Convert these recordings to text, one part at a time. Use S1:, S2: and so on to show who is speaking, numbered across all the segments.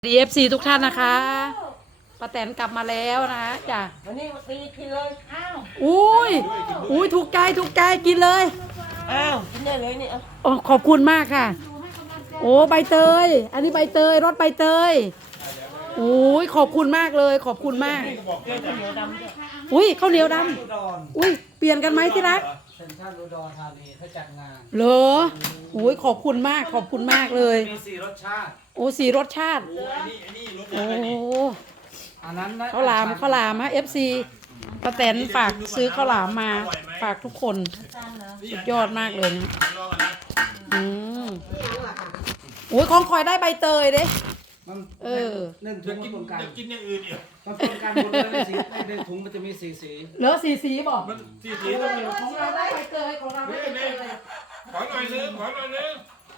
S1: DFC ทุกท่านนะคะป้าแตนกลับมาแล้วนะจ้ะ
S2: วันนี้มาตีกินเลยอ้าว
S1: อุ้ยถูกใจกินเลย
S2: อ้าวกินได้เลยนี่เอา
S1: โอ้ขอบคุณมากค่ะโอ้ใบเตยอันนี้ใบเตยรสใบเตยโอ้ยขอบคุณมากเลยขอบคุณมาก
S2: เกลือข้าวเหนียวดำด้วย
S1: อุ้ยข้าวเหนียวด
S3: อุดร
S1: ำอุ้ยเปลี่ยนกันไหมที่รัก
S3: เซ็นทรัลอุดรธานีเขาจัดงาน
S1: เหรออุ้ยขอบคุณมากเลย
S3: มี4 รสชาติ
S1: โอ้สีรสชาติ
S4: โอ้ไอ้นี่รถ
S1: โอ้
S4: อะไรนี่
S1: โ
S4: อั
S3: นนั้นนะ
S1: ข้าวหลามฮะ FC ป้าแตนฝากซื้อข้าวหลามมาฝากทุกคนสุดยอดมากเลยนะ
S4: ลองกันนะ
S1: อืมโอ้ยของคอยได้ใบเตยเด้
S3: มัน
S1: เออ
S3: หนึ่งถุ
S4: จะ
S3: ง
S4: กิ
S3: มัน นปนกัน
S4: จะกินอย่างอื่นอีก
S3: มันปนกันหมดเลยในสีในถุงมันจะมีสี
S1: เหลือสีบอก
S4: มันสีต้องมี
S1: ของเราได้ใบเตยของเราได้ใบเตย
S4: ขอหน่อยนึงขอหน่อยนึง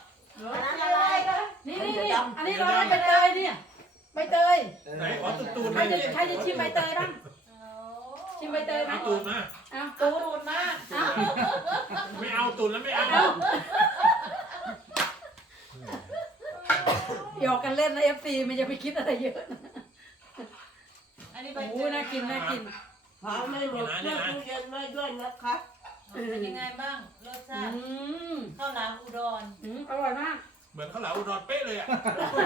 S1: นี่อันนี้เราได้ใบเตยเนี่ยใบเตย
S4: ไหนขอตูน
S1: ใครจะชิมใบเตยบ้างชิมใบเตยไหม
S4: เอาตูนมา
S1: เอาตูนมาเอา
S4: ไม่เอาตูนแล้วไม่เอา
S1: หยอกกันเล่นนะ FC มันจะไปคิดอะไรเยอะนะ
S5: อันนี้ใบ
S1: โอ้ยน่ากิน
S2: หาไม่หมดเรื่องตู้เย็นไว้ด้วยนะคะ
S5: เป็นยังไงบ้างรสชาติ
S1: ม
S5: ข้าวหลามอุดร
S1: อร่อยมาก
S4: เหมือนข้าวเหลาอุดรเป๊ะเลยอ่ะ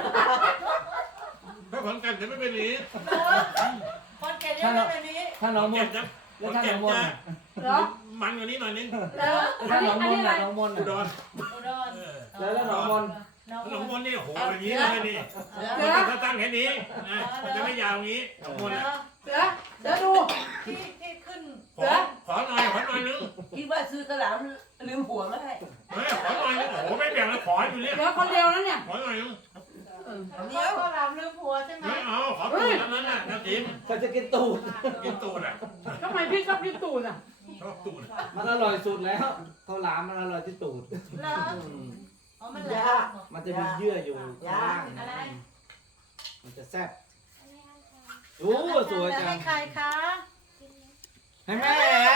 S4: ถ้าขอนแก่นจะไม่เป็นอย่างนี้
S5: คนแก่เยอะไม่แบบนี้
S3: ๆถ้าน้องม
S4: แก่
S3: น
S4: นจะ
S3: แล้วถ้าน้องมน
S1: เหรอ
S4: มันกว่านี้หน่อยนึง
S1: แล้ว
S3: ถ้าน้องมน
S1: อะไร
S3: น้องมน
S4: อุดร
S5: อุดร
S3: แล้วน้องมน
S4: ขนมมนนี่โหอย่างนี้เลยนี่ถ้าตั้งแค่นี้นะมันจะไม่ยาวอย่างนี้ขนมมนอ่ะ
S1: เสือดู
S5: ที่ขึ้น
S4: ขอหน่อยนึง
S2: คิดว่าซื้อกระหล่ำลืมหัวมาให้
S4: ขอหน่อยนึงโอ้โหไม่แบ่งแล้วขออยู่เนี่ย
S1: เสือคนเดียวนะเนี่ย
S4: ขอหน่อยนึง
S5: ข้าวหลามลืมผัวใช่ไหม
S4: ไม่เอาขอตูดนั้นน่ะน้ำจิ้ม
S3: เขาจะกินตูด
S4: กินตูดอ่ะ
S1: ทำไมพี่ชอบกินตูดอ่ะ
S4: ชอบตูด
S3: มันอร่อยสุดแล้วข้าวหลามมันอร่อยที่ตูด
S5: แล้ว
S3: อืม
S5: อ๋อมันแหลม
S3: มันจะมีเยื่ออยู่ข้างล่าง
S5: อะไร
S3: มันจะแซ่บโอ้สวยจั
S5: ให้
S3: ง
S5: ใครคะ
S3: ให้แม่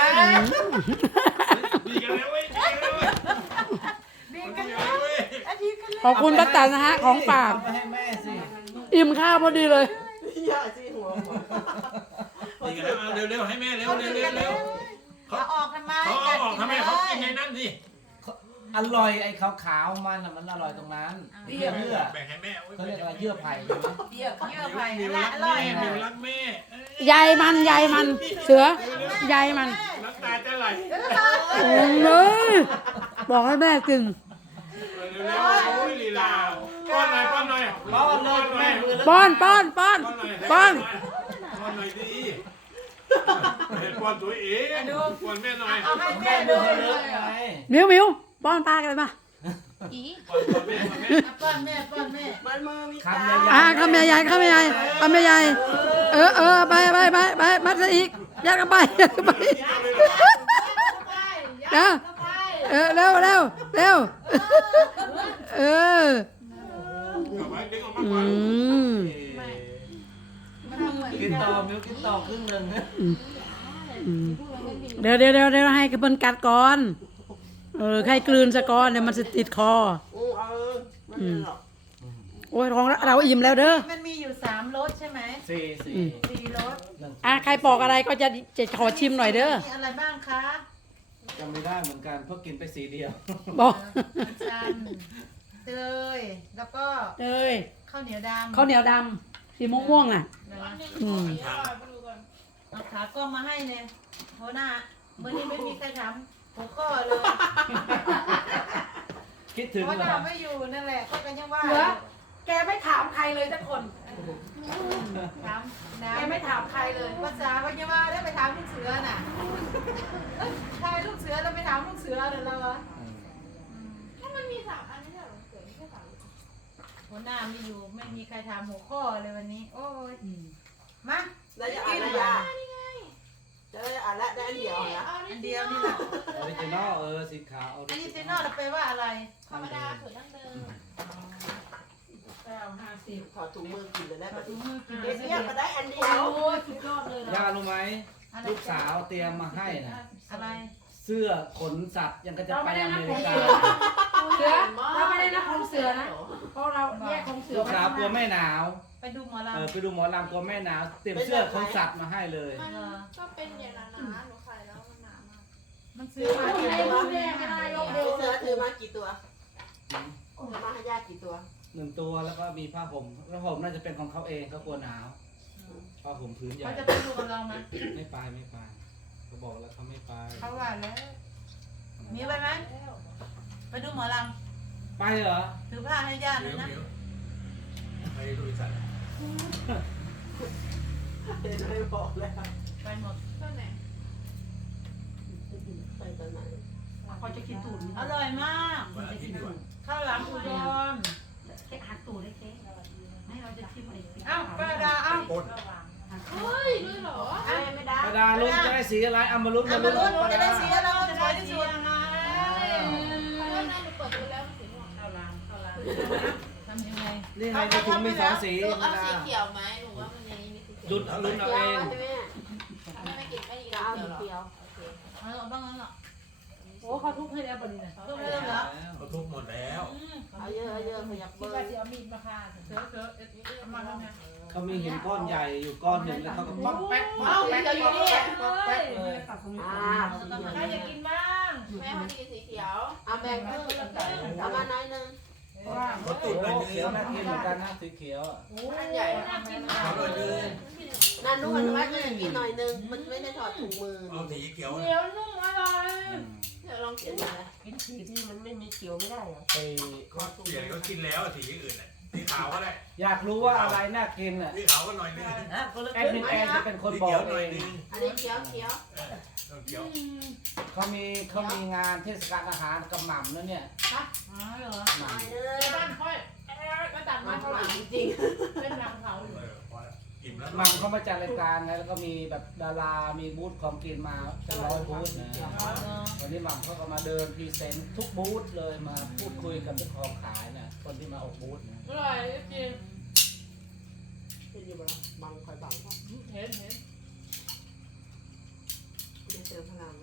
S4: ดีกันแล้วเว้ยดีกันแล้วเว้ย
S5: อาทิตย์กัน
S1: ขอบคุณป้าตันนะฮะของฝาก
S3: เอาไปให้แม่สิ
S1: อิ่มข้าวพอดีเลย
S2: อย่าสิหัว
S4: ดีกันแล้วเอาเร็วๆให้แม่เร็วเขา
S5: เอาออกทำไม
S4: เอาออกทำไมเขากินในนั้นสิ
S3: อร่อยไอ้ขาวๆมันน่ะมันอร่อยตรงนั้นเยื่อ
S4: แบ่งให้แม่
S3: เขาเรียกอะไรเยื่อไผ่ใช่ไหม
S5: เยี่ยมไผ่
S4: มิว
S5: ละ
S4: รัก
S5: อร่
S4: แม่
S5: อย
S4: มิวรักแม่
S1: ใยมันเสือใยมัน
S4: น้ำตาจะไหล
S1: เลยบอกให้แม่กิน
S4: เร็วๆโอ้ยลีลาป้อนหน่อย
S3: ป้อนเลยแม่มือแล้ว
S1: ป้อน
S4: ป้อนหน่อยดิป้อนตัวเองป้อนแม่หน่อย
S5: เอาให้
S3: แม่
S5: แม่
S3: มื
S5: ดู
S3: อ
S5: เล
S3: เลอะ
S5: ย
S3: ไง
S1: มิวป้อนป้ากันเลยมา
S5: อี
S4: ป้อนแม่
S5: ป้อนแม่ป้อนแม่
S2: มันมือมี
S3: คำ
S2: ตา
S3: ใหญ่ๆ
S1: คำใหญ่คำใหญ่ไปมัดซะอีกยัดกันไปเดี๋ยวเร็วอืม
S3: กินต่อมิวกินต่อครึ่งหนึ่ง
S1: เดี๋ยวให้กระเพิ่นกัดก่อนใครกลืนซะก่อนเดี๋ยวมันจะติดคอ
S2: ไม่เป็นหรอก
S1: โอ้ยของเราอิ่มแล้วเด้อ
S5: มันมีอยู่3รสใช่ไหม
S3: สี่
S5: 4รส
S1: ใครปอกอะไรก็จะขอชิมหน่อยเด้อ
S5: มีอะไรบ้างคะ
S3: จำไม่ได้เหมือนกันเพราะกินไปสีเดียว
S1: บอก
S5: จันเตยแล้วก็
S1: เอ้ย
S5: ข้าวเหนียวดำ
S1: ข้าวเหนียวดำสีม่วงๆน่ะ อืม
S5: เอาขากล้องมาให้เนี่ยหัวหน้าเมื่อนี้ไม่มีใครทำหัวข้อเลย
S3: คิดถึง
S5: หัว
S3: เห
S5: ห
S3: ร
S5: น้า
S3: อ
S5: ไม่อยู่นั่นแหละก็ยังว่า
S1: เหรอ แกไม่ถามใครเลยสักคน
S5: ถามนะ
S1: แกไม่ถามใครเลย
S5: ภาษาพยาบาลได้ไปถามลูกเสือน่ะทายลูกเสือเราไปถามลูกเสือเดี๋ยวเราหัวหน้าไม่อยู่ไม่มีใครถามหัวข้อเลยวันนี้ โอ้ยมา
S2: แล้วจะอ่านอะไรยาจะอ่านละได้อันเดียวนะ
S5: อันเดียวนี่แหละ
S3: ออริจินอลสีขาว
S5: อันนี้เซนอลแปลว่าอะไร
S3: ธรรมดา
S2: ถอดถุงมือกินเลยได้
S5: ข
S2: ปะ
S5: อถุงมือกิน
S2: เดี๋ยวนี้มาได้อันเดียว
S5: โอ้ยสุดยอดเลย
S3: ย่ารู้ไหมลูกสาวเตรียมมาให้นะ
S5: อะไร
S3: เสื้อขนสัตว์ยังก็จะไปอเมริกา
S1: เสือเราไม่ได้นับของเสือนะเพราะเราแยกของเสือ
S3: ลูกสาวกลัวไม่หนาว
S5: อไปดูหมอล
S3: ไปดูหมอลำกลัวแม่หนาวเตรียมเสื้อของสัตว์มาให้เลย
S6: มันก็เป็นอย่างนั้นนะหนูใส่แล้วมันหนามาก
S5: ำมันซื้อมากี่ตัว
S2: เสือถือมากี่ตัวถือมาให้ญาติกี่ตัว
S3: 1 ตัวแล้วก็มีผ้าห่มผ้าห่มน่าจะเป็นของเขาเองเขากลัวหนาวผ้าห่มพื้นใหญ่
S5: เขาจะไปดูกับเราไหม
S3: ไม่ไปเขาบอกแล้วเขาไม่ไป
S5: เขาว่าแล้วมีไปไหมไปดูหมอล
S3: ไปเหรอ
S5: ำถือผ้าให้ญาติเลยนะ
S4: ไปดูสัตว์
S2: เดี๋ยวไม่บอกแล้ว
S5: ไปหมด
S6: ก็ไหน
S2: ไปตอนไหน
S1: เขาจะกินตูด
S5: อร่อยมาก
S4: วันอาทิตย์ดีกว่า
S5: ข้าวหลามอุดร
S1: เค้กหักตูดได้เค้กให้เราจะชิมอะไร
S5: เอ้าป้าดาเอ้า
S4: ปน
S6: เฮ้ยด้วยเหรอ
S2: ไม่ได้
S3: กระดาษลุ้นจะได้สีอะไรเอามาลุ้น
S5: เอามาลุ้นจะได้สีอะไรจะได้ที่สุด
S6: ข้างในหนูเปิดดูแล้วมันสีม่วง
S5: ข้าวหลามทำยังไง
S3: นี่ไงในถุงมี2 สี
S6: เอาสีเขียวไหมหนูว่ามันในนี้มีสีเขียว
S3: ลุ้นเอาเอง
S6: ไม่กินไม่กิน
S2: เอา
S6: เขียวหรอ
S2: เขียว
S6: โอเค
S5: เอาบ้างงั้นหรอ
S1: โอ้เขาทุบให้แล้วบริเวณ
S5: ทุกเรื่องเหรอ
S4: เขาทุกหมดแล้ว
S2: เอาเยอะเยอะขยับเบอร์
S5: เสือมาทำไง
S3: เขามีหินก้อนใหญ่อยู่ก้อนหนึ่งแล้วเขาก็ป๊อกแป๊กป๊อก
S6: เอา
S3: แป๊ก
S6: เขียวอยู่นี่
S3: ป๊อกแป๊กเลย
S5: ใครอยากกินบ้าง
S6: แม่เขาจะกินสีเขียว
S2: เอาแบ่งครึ่งเอามาน้อยนึง
S4: เขาตุ่
S3: โอ้
S4: นเลย
S3: เขียวน่ากินเหมือนกันนะสีเขียวอ่ะ
S6: อันใหญ่
S5: น่ากินมาก
S4: เขาเลยเลย
S2: นั่นนุ่นไว้ก็จะกินหน่อยนึงมันไม่ได้ถอดถุงมือ
S4: เอาสีเขียว
S5: เหนียวนุ่มอร่อย
S6: เดี๋ยวลองเขียนดูนะ
S2: กินสีที่มันไม่มีเขียวไม่ได้เหรอ
S3: ไป
S4: เขาเปลี่ยนเขากินแล้วสีอื่นอ่ะสีขาวก็ได้
S3: อยากรู้ว่าอะไรน่ากินอ่ะ
S4: สีขาวก็หน่อยนึง
S3: แอดมินแอนจะเป็นคน
S4: สี
S3: บอ
S4: เขียว
S3: ก
S4: หน่
S3: เอ
S4: อย
S3: ง
S4: นึง
S2: อันนี้เขียวเขียว
S4: เขียว
S3: เขามีงานเทศกาลอาหารกับหม่ำนั่นเนี่ย
S5: อ๋อเหรอ
S3: ห
S2: หน่อย
S3: ม่ำ
S2: นึง
S6: บ้านค่อยก็ตัด
S2: มั
S6: มาน เท่าไหร่
S2: จริง
S6: เป็นรังเขาอยู่
S4: พอแล้วอิ่มแล้ว
S3: หม่ำเขามาจัดรายการไงแล้วก็มีแบบดารามีบูธของกินมาเป็น100 บูธนะวันนี้หม่ำเขาก็มาเดินพรีเซนต์ทุกบูธเลยมาพูดคุยกับเจ้าของขายนะคนที่มาออกบูธนะ
S6: อร่อยจริง
S2: เป็นอยู่บ่ล่ะบังคอยบัง
S6: เห็น
S2: จะเติมพลัง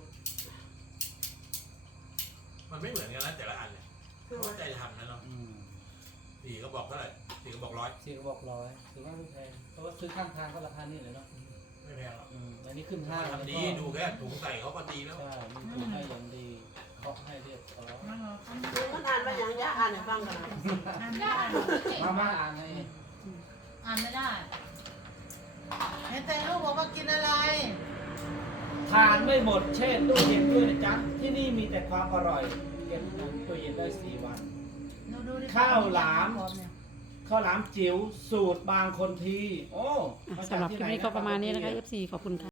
S4: มันไม่เหมือนกันนะแต่ละอันเลยเขาใจทำนะเนาะ
S3: อืม
S4: สีก็บอกเท่าไหร่สีก็บอก100
S3: 4 กระบอก100ถือว่าไม่แพงเพราะว่าซื้อข้างทางก็ราคานี้เลยเนาะ
S4: ไม่แพงหรอก
S3: อันนี้ขึ้นห้างแล้วก็
S4: ทำดีดูแค่ถุงใส่เขาก็ดีแล้ว
S3: ใช่มีถุงให้อย่างดีเคาะให้เรียบร้อย
S2: มันอ่านว่าอย่างยาอ่านให้ฟังกันนะ
S3: มาอ่านให้
S5: อ่านไม่ได้เห็นแต่ลูกบอกว่ากินอะไร
S3: ทานไม่หมดเช่นตู้เย็นด้วยนะจ๊ะที่นี่มีแต่ความอร่อยเก็บตู้เย็นได้4 วัน ข้าวหลาม ข้าวหลามจิ๋วสูตรบางคนทีโอ้มา
S1: สำหรับคลิปนี้ก็ประมาณนี้นะคะ
S3: บางคที
S1: FC ขอบคุณค่ะ